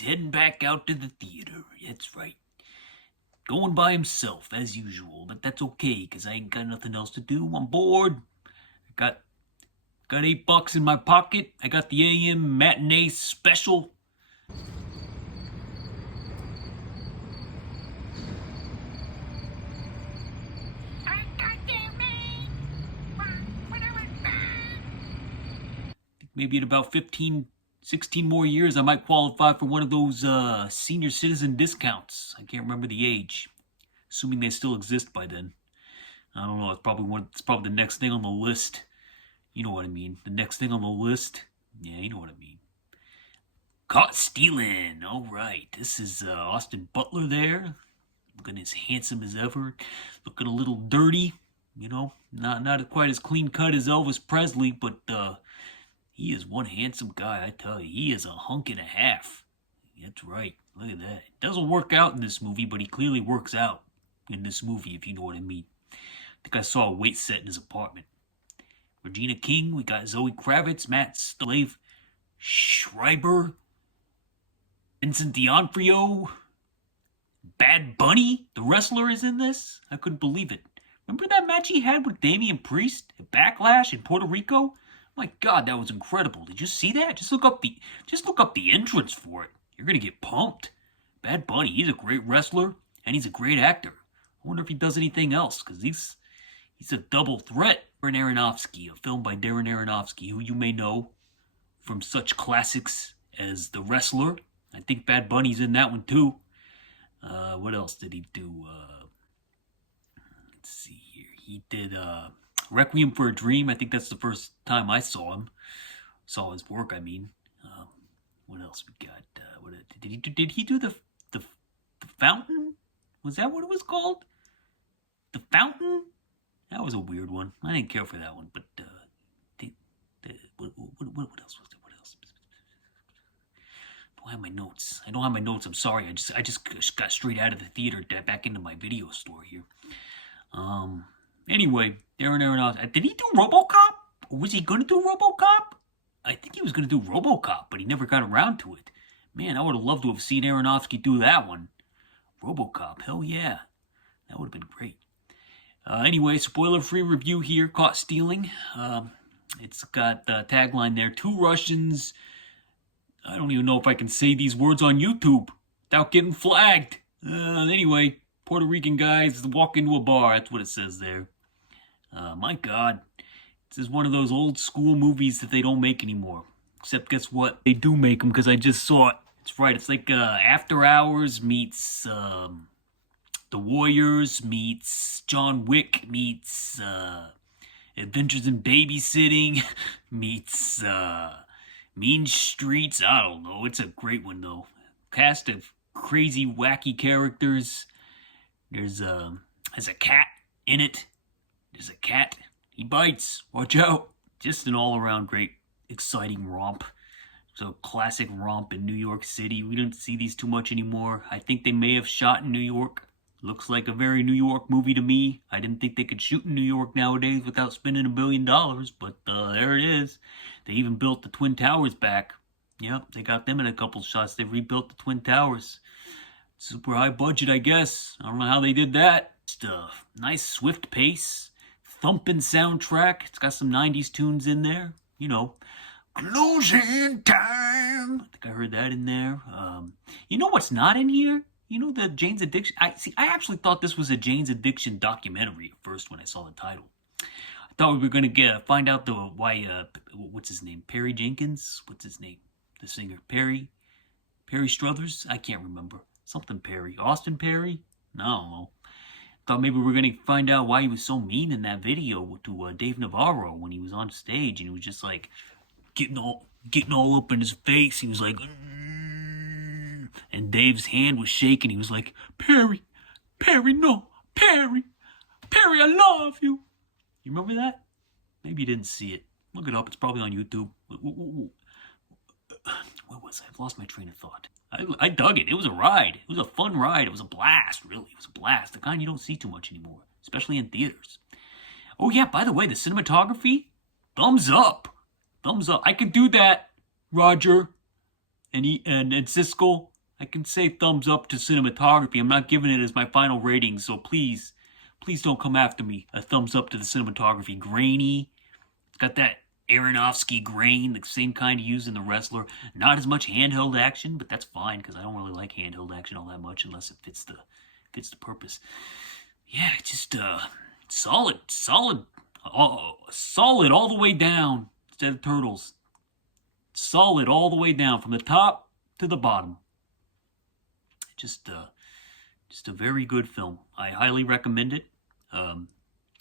he's heading back out to the theater. That's right. Going by himself, as usual. But that's okay, because I ain't got nothing else to do. I'm bored. I got $8 in my pocket. I got the AM matinee special. Maybe in about 15, 16 more years, I might qualify for one of those senior citizen discounts. I can't remember the age, assuming they still exist by then. I don't know. It's probably the next thing on the list. You know what I mean? The next thing on the list. Yeah, you know what I mean. Caught stealing. All right. This is Austin Butler there, looking as handsome as ever, looking a little dirty. You know, not quite as clean cut as Elvis Presley, but he is one handsome guy, I tell you. He is a hunk and a half. That's right. Look at that. It doesn't work out in this movie, but he clearly works out in this movie, if you know what I mean. I think I saw a weight set in his apartment. Regina King, we got Zoe Kravitz, Matt Slave, Schreiber, Vincent D'Onofrio, Bad Bunny, the wrestler, is in this. I couldn't believe it. Remember that match he had with Damian Priest at Backlash in Puerto Rico? My God, that was incredible. Did you see that? Just look up the entrance for it. You're gonna get pumped. Bad Bunny, he's a great wrestler and he's a great actor. I wonder if he does anything else, because he's a double threat. Darren Aronofsky, a film by Darren Aronofsky, who you may know from such classics as The Wrestler. I think Bad Bunny's in that one too. What else did he do? Let's see here. He did Requiem for a Dream. I think that's the first time I saw him. Saw his work, I mean. What else we got? Did he do the Fountain? Was that what it was called? The Fountain? That was a weird one. I didn't care for that one, but what else was there? What else? I don't have my notes. I'm sorry. I just got straight out of the theater back into my video store here. Anyway, Darren Aronofsky. Did he do RoboCop? Or was he going to do RoboCop? I think he was going to do RoboCop, but he never got around to it. Man, I would have loved to have seen Aronofsky do that one. RoboCop, hell yeah. That would have been great. Anyway, spoiler-free review here. Caught stealing. It's got a tagline there. 2 Russians. I don't even know if I can say these words on YouTube without getting flagged. Anyway, Puerto Rican guys walk into a bar. That's what it says there. My God. This is one of those old school movies that they don't make anymore. Except guess what? They do make them, because I just saw it. It's right. It's like After Hours meets The Warriors meets John Wick meets Adventures in Babysitting meets Mean Streets. I don't know. It's a great one, though. Cast of crazy, wacky characters. There's a cat in it. There's a cat. He bites. Watch out. Just an all-around great, exciting romp. So classic romp in New York City. We don't see these too much anymore. I think they may have shot in New York. Looks like a very New York movie to me. I didn't think they could shoot in New York nowadays without spending $1 billion, but there it is. They even built the Twin Towers back. Yep, they got them in a couple shots. They rebuilt the Twin Towers. Super high budget, I guess. I don't know how they did that. Just a nice swift pace, thumping soundtrack. It's got some 90s tunes in there. You know, closing time. I think I heard that in there. You know what's not in here? You know the Jane's Addiction? I actually thought this was a Jane's Addiction documentary at first when I saw the title. I thought we were going to find out why, what's his name? Perry Jenkins? What's his name? The singer. Perry Struthers? I can't remember. Something Perry. Austin Perry? No, I don't know. Thought maybe we were going to find out why he was so mean in that video to Dave Navarro when he was on stage, and he was just like getting all up in his face. He was like, and Dave's hand was shaking. He was like, Perry, no, Perry, I love you. You remember that? Maybe you didn't see it. Look it up. It's probably on YouTube. What was I? I've lost my train of thought. I dug it. It was a ride. It was a fun ride. It was a blast, really. It was a blast. The kind you don't see too much anymore, especially in theaters. Oh, yeah, by the way, the cinematography, thumbs up. Thumbs up. I could do that, Roger and Siskel. I can say thumbs up to cinematography. I'm not giving it as my final rating, so please don't come after me. A thumbs up to the cinematography. Grainy. It's got that Aronofsky grain, the same kind used in The Wrestler. Not as much handheld action, but that's fine because I don't really like handheld action all that much unless it fits the purpose. Yeah, just solid all the way down instead of turtles. Solid all the way down from the top to the bottom. Just a very good film. I highly recommend it.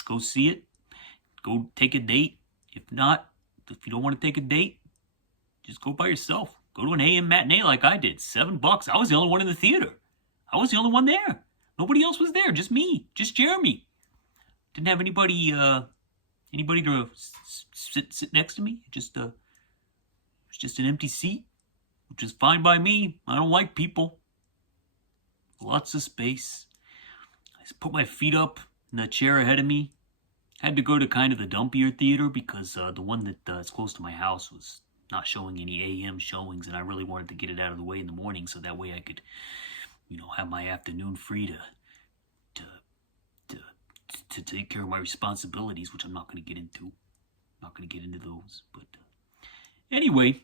Go see it. Go take a date. If not, if you don't want to take a date, just go by yourself. Go to an AM matinee like I did. $7. I was the only one in the theater. I was the only one there. Nobody else was there. Just me. Just Jeremy. Didn't have anybody to sit next to me. It was just an empty seat, which is fine by me. I don't like people. Lots of space. I just put my feet up in the chair ahead of me. Had to go to kind of the dumpier theater because the one that is close to my house was not showing any AM showings, and I really wanted to get it out of the way in the morning so that way I could, have my afternoon free to take care of my responsibilities, which I'm not going to get into. Not going to get into those, but anyway,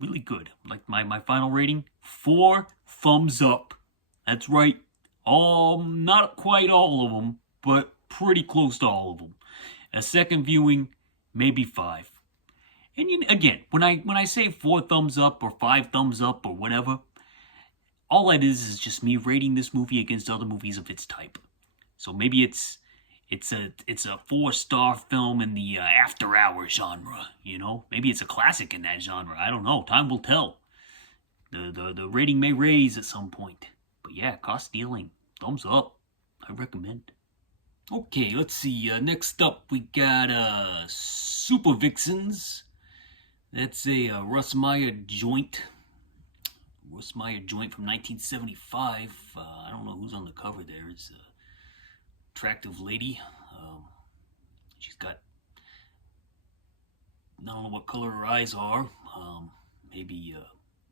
really good. Like my final rating, 4 thumbs up. That's right. Not quite all of them, but pretty close to all of them. A second viewing, maybe 5. And again, when I say 4 thumbs up or 5 thumbs up or whatever, all that is just me rating this movie against other movies of its type. So maybe it's a 4-star film in the after hour genre. Maybe it's a classic in that genre. I don't know. Time will tell. The rating may raise at some point. But yeah, cost stealing. Thumbs up. I recommend. Okay, let's see. Next up, we got Super Vixens. That's a Russ Meyer joint. Russ Meyer joint from 1975. I don't know who's on the cover there. It's a attractive lady. She's got, I don't know what color her eyes are. Maybe,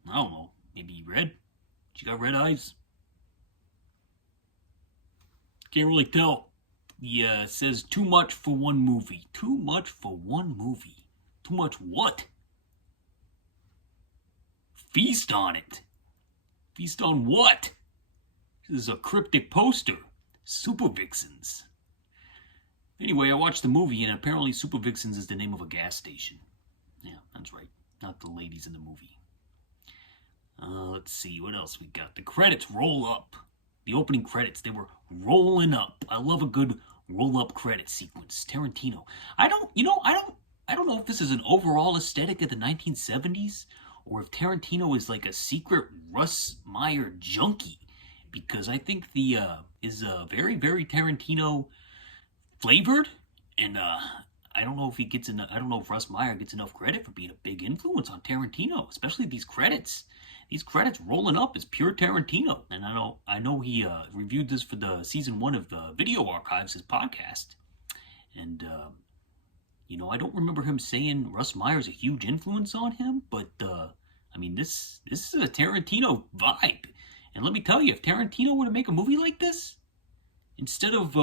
I don't know. Maybe red? She got red eyes? Can't really tell. Yeah, it says too much for one movie. Too much for one movie. Too much what? Feast on it. Feast on what? This is a cryptic poster. Super Vixens. Anyway, I watched the movie, and apparently Super Vixens is the name of a gas station. Yeah, that's right. Not the ladies in the movie. Let's see, what else we got? The credits roll up. The opening credits, they were rolling up. I love a good roll-up credit sequence. Tarantino. I don't know if this is an overall aesthetic of the 1970s, or if Tarantino is like a secret Russ Meyer junkie, because I think the is very, very Tarantino flavored, and I don't know if he gets enough. I don't know if Russ Meyer gets enough credit for being a big influence on Tarantino, especially these credits. These credits rolling up is pure Tarantino, and I know he reviewed this for the season 1 of the Video Archives, his podcast, and I don't remember him saying Russ Meyer's a huge influence on him, but this is a Tarantino vibe, and let me tell you, if Tarantino were to make a movie like this, instead of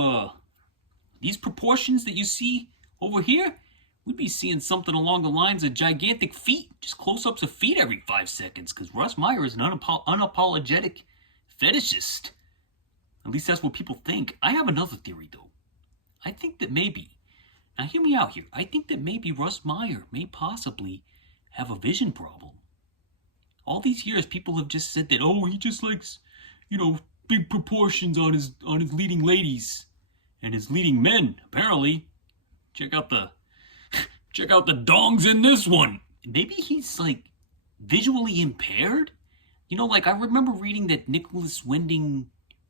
these proportions that you see over here, we'd be seeing something along the lines of gigantic feet, just close-ups of feet every 5 seconds, because Russ Meyer is an unapologetic fetishist. At least that's what people think. I have another theory, though. I think that maybe, now hear me out here, I think that maybe Russ Meyer may possibly have a vision problem. All these years, people have just said that, he just likes, big proportions on his leading ladies and his leading men, apparently. Check out the dongs in this one. Maybe he's like visually impaired. I remember reading that Nicholas Winding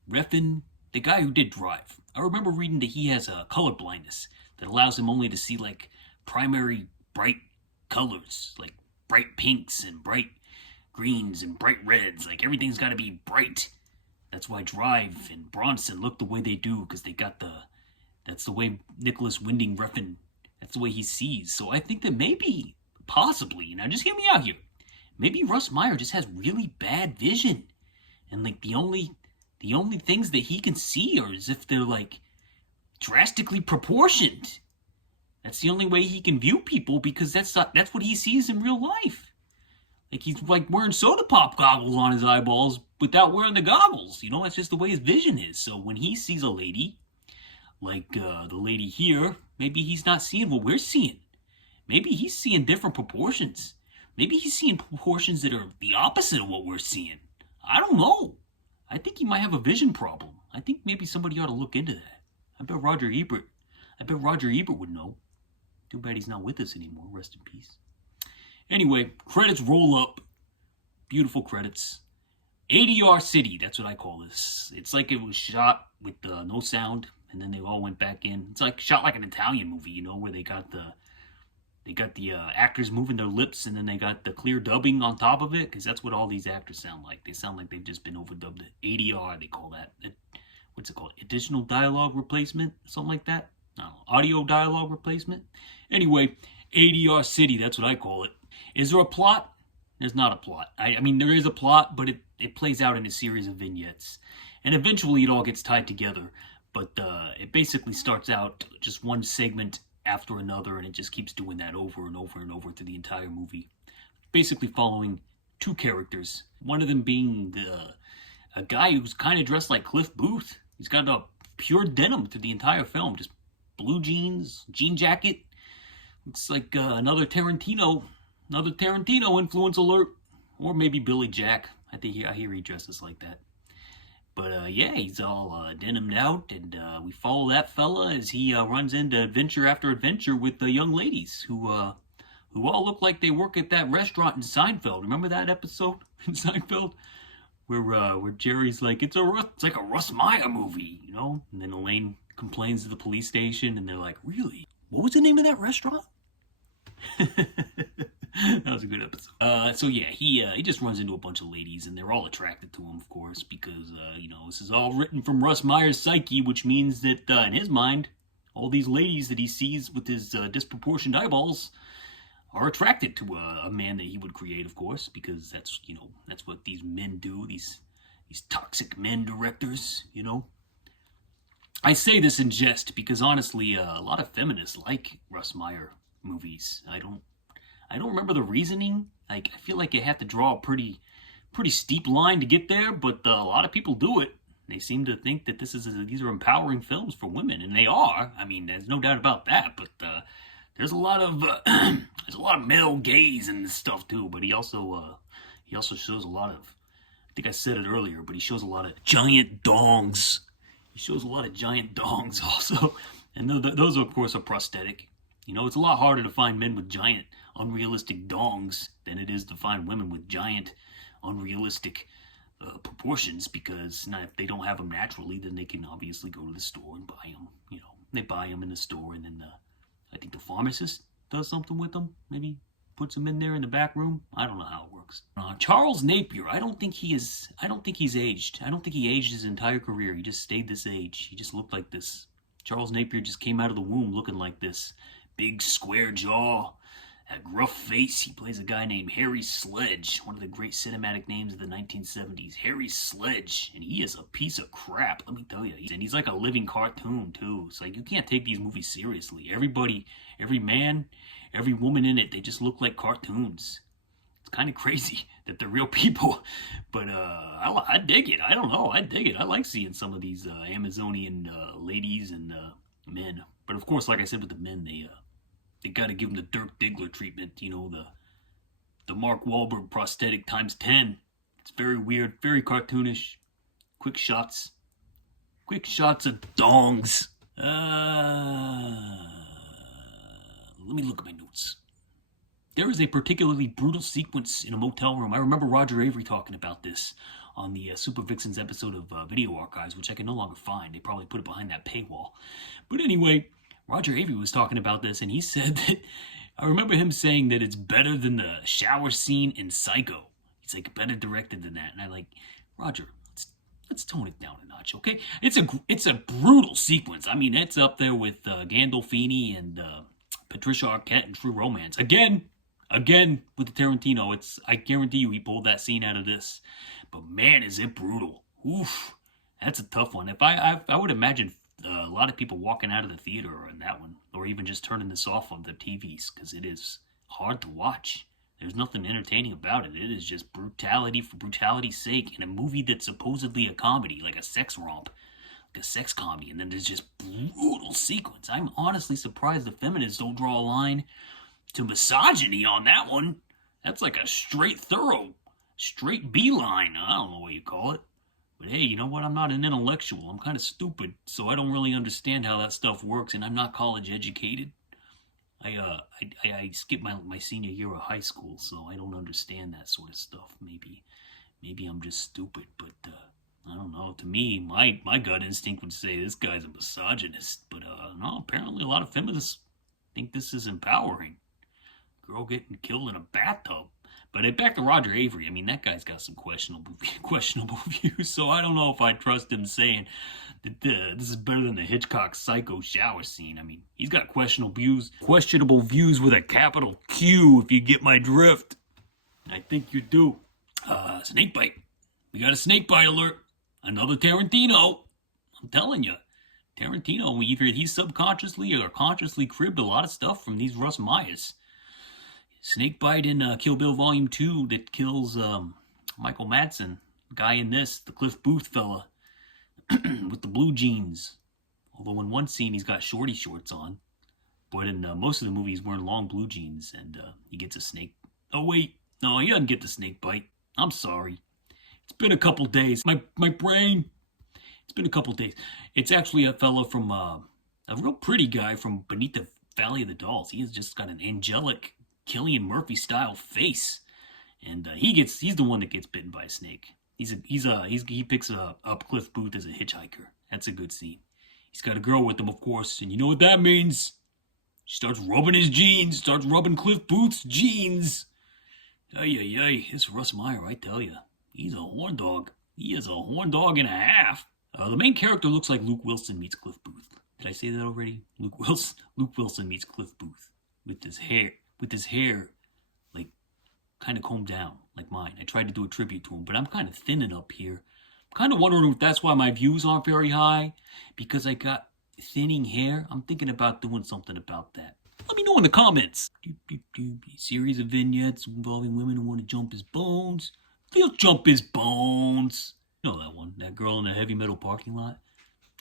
Refn, the guy who did Drive, I remember reading that he has a color blindness that allows him only to see like primary bright colors, like bright pinks and bright greens and bright reds. Like everything's got to be bright. That's why Drive and Bronson look the way they do, because they got that's the way Nicholas Winding Refn, that's the way he sees. So I think that maybe, possibly, now just hear me out here, maybe Russ Meyer just has really bad vision. and like the only things that he can see are as if they're like drastically proportioned. That's the only way he can view people, because that's what he sees in real life. Like he's like wearing soda pop goggles on his eyeballs without wearing the goggles. That's just the way his vision is. So when he sees a lady, like the lady here, maybe he's not seeing what we're seeing. Maybe he's seeing different proportions. Maybe he's seeing proportions that are the opposite of what we're seeing. I don't know. I think he might have a vision problem. I think maybe somebody ought to look into that. I bet Roger Ebert would know. Too bad he's not with us anymore. Rest in peace. Anyway, credits roll up. Beautiful credits. ADR City, that's what I call this. It's like it was shot with no sound, and then they all went back in. It's like shot like an Italian movie, where they got the actors moving their lips, and then they got the clear dubbing on top of it, because that's what all these actors sound like. They sound like they've just been overdubbed. ADR, they call that. What's it called? Additional dialogue replacement? Something like that? I don't know. Audio dialogue replacement? Anyway, ADR City, that's what I call it. Is there a plot? There's not a plot. I mean, there is a plot, but it plays out in a series of vignettes. And eventually it all gets tied together. But it basically starts out just one segment after another, and it just keeps doing that over and over and over through the entire movie. Basically following two characters. One of them being a guy who's kind of dressed like Cliff Booth. He's got a pure denim through the entire film. Just blue jeans, jean jacket. Looks like another Tarantino influence alert. Or maybe Billy Jack. I hear he dresses like that. But yeah, he's all denimed out, and we follow that fella as he runs into adventure after adventure with the young ladies who all look like they work at that restaurant in Seinfeld. Remember that episode in Seinfeld where Jerry's like, it's like a Russ Meyer movie, And then Elaine complains to the police station, and they're like, really? What was the name of that restaurant? That was a good episode. So yeah, he just runs into a bunch of ladies, and they're all attracted to him, of course, because this is all written from Russ Meyer's psyche, which means that in his mind, all these ladies that he sees with his disproportioned eyeballs are attracted to a man that he would create, of course, because that's what these men do. These toxic men directors, I say this in jest because honestly, a lot of feminists like Russ Meyer movies. I don't remember the reasoning. Like, I feel like you have to draw a pretty steep line to get there, but a lot of people do it. They seem to think that these are empowering films for women, and they are. I mean, there's no doubt about that. But there's a lot of male gaze in this stuff too. But he also shows a lot of. I think I said it earlier, but he shows a lot of giant dongs. He shows a lot of giant dongs also, and those of course are prosthetic. It's a lot harder to find men with giant, unrealistic dongs than it is to find women with giant, unrealistic proportions, because if they don't have them naturally, then they can obviously go to the store and buy them. They buy them in the store, and then I think the pharmacist does something with them. Maybe puts them in there in the back room. I don't know how it works. Charles Napier, I don't think he's aged. I don't think he aged his entire career. He just stayed this age. He just looked like this. Charles Napier just came out of the womb looking like this. Big square jaw, that gruff face. He plays a guy named Harry Sledge, one of the great cinematic names of the 1970s. Harry Sledge, and he is a piece of crap, let me tell you. And he's like a living cartoon, too. It's like, you can't take these movies seriously. Everybody, every man, every woman in it, they just look like cartoons. It's kind of crazy that they're real people, but I dig it. I don't know, I dig it. I like seeing some of these Amazonian ladies and men. But of course, like I said with the men, they got to give them the Dirk Diggler treatment, the Mark Wahlberg prosthetic times 10. It's very weird, very cartoonish. Quick shots of dongs. Let me look at my notes. There is a particularly brutal sequence in a motel room. I remember Roger Avery talking about this on the Super Vixens episode of Video Archives, which I can no longer find. They probably put it behind that paywall. But anyway, Roger Avery was talking about this, and he said that, I remember him saying that it's better than the shower scene in Psycho. He's like, better directed than that. And I like, Roger, let's tone it down a notch, okay? It's a brutal sequence. I mean, it's up there with Gandolfini and Patricia Arquette in True Romance. Again, Again, with the Tarantino, I guarantee you he pulled that scene out of this. But man, is it brutal. Oof. That's a tough one. If I would imagine a lot of people walking out of the theater on that one, or even just turning this off of the TVs, because it is hard to watch. There's nothing entertaining about it. It is just brutality for brutality's sake in a movie that's supposedly a comedy, like a sex romp, like a sex comedy, and then there's just brutal sequence. I'm honestly surprised the feminists don't draw a line to misogyny on that one. That's like a straight beeline. I don't know what you call it. But hey, you know what? I'm not an intellectual. I'm kind of stupid, so I don't really understand how that stuff works, and I'm not college educated. I skipped my senior year of high school, so I don't understand that sort of stuff. Maybe I'm just stupid, but I don't know. To me, my gut instinct would say this guy's a misogynist, but no, apparently a lot of feminists think this is empowering. Girl getting killed in a bathtub. But back to Roger Avery. I mean, that guy's got some questionable views, so I don't know if I trust him saying that this is better than the Hitchcock Psycho shower scene. I mean, he's got questionable views with a capital Q, if you get my drift. I think you do. Snakebite. We got a snakebite alert. Another Tarantino. I'm telling you. Tarantino, either he subconsciously or consciously cribbed a lot of stuff from these Russ Meyers. Snakebite in Kill Bill Volume 2 that kills Michael Madsen. The guy in this, the Cliff Booth fella, with the blue jeans. Although in one scene he's got shorty shorts on. But in most of the movie he's wearing long blue jeans and he gets a snake. Oh wait, no, he doesn't get the snake bite. I'm sorry. It's been a couple days. My brain. It's been a couple days. It's actually a fella from, a real pretty guy from beneath the Valley of the Dolls. He has just got an angelic Cillian Murphy style face, and he's the one that gets bitten by a snake. He picks up Cliff Booth as a hitchhiker. That's a good scene. He's got a girl with him, of course, and you know what that means. She starts rubbing his jeans, starts rubbing Cliff Booth's jeans. Ay, this Russ Meyer, I tell you, he's a horn dog. He is a horn dog and a half. The main character looks like Luke Wilson meets Cliff Booth. Did I say that already? Luke Wilson meets Cliff Booth with his hair, like, kind of combed down, like mine. I tried to do a tribute to him, but I'm kind of thinning up here. I'm kind of wondering if that's why my views aren't very high, because I got thinning hair. I'm thinking about doing something about that. Let me know in the comments. A series of vignettes involving women who want to jump his bones. They'll jump his bones. You know that one, that girl in the heavy metal parking lot.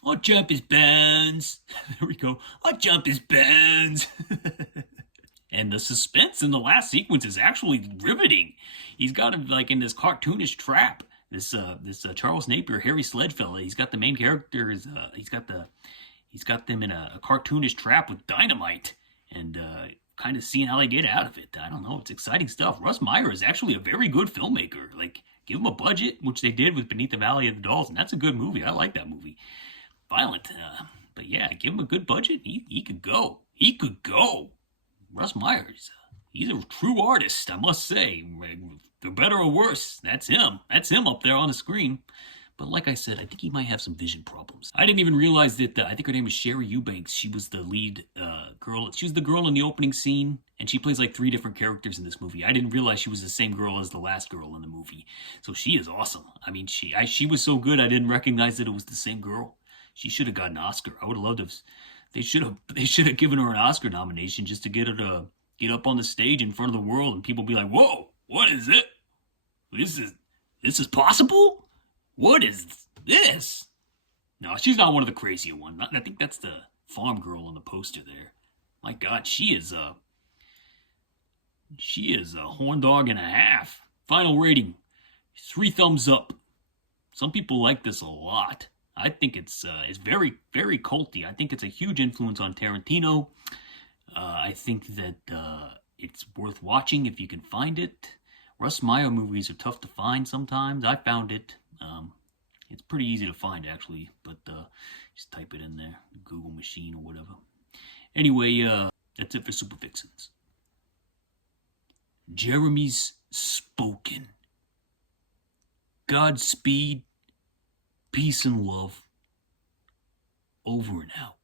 I'll jump his bones. There we go. I'll jump his bones. And the suspense in the last sequence is actually riveting. He's got him like in this cartoonish trap. This Charles Napier, Harry Sledge fella. He's got the main characters. He's got them in a cartoonish trap with dynamite, and kind of seeing how they get out of it. I don't know. It's exciting stuff. Russ Meyer is actually a very good filmmaker. Like, give him a budget, which they did with Beneath the Valley of the Dolls, and that's a good movie. I like that movie. Violent, but yeah, give him a good budget. He could go. He could go. Russ Myers, he's a true artist, I must say. For better or worse, that's him. That's him up there on the screen. But like I said, I think he might have some vision problems. I didn't even realize that, I think her name is Sherry Eubanks. She was the lead girl. She was the girl in the opening scene, and she plays like 3 different characters in this movie. I didn't realize she was the same girl as the last girl in the movie. So she is awesome. I mean, she was so good I didn't recognize that it was the same girl. She should have gotten an Oscar. I would have loved to. They should have given her an Oscar nomination just to get her to get up on the stage in front of the world and people be like, "Whoa, what is it? This is possible? What is this?" No, she's not one of the crazier ones. I think that's the farm girl on the poster there. My God, she is a horn dog and a half. Final rating, 3 thumbs up. Some people like this a lot. I think it's very, very culty. I think it's a huge influence on Tarantino. I think that it's worth watching if you can find it. Russ Meyer movies are tough to find sometimes. I found it. It's pretty easy to find, actually, but just type it in there, Google machine or whatever. Anyway, that's it for Super Vixens. Jeremy's spoken. Godspeed. Peace and love. Over and out.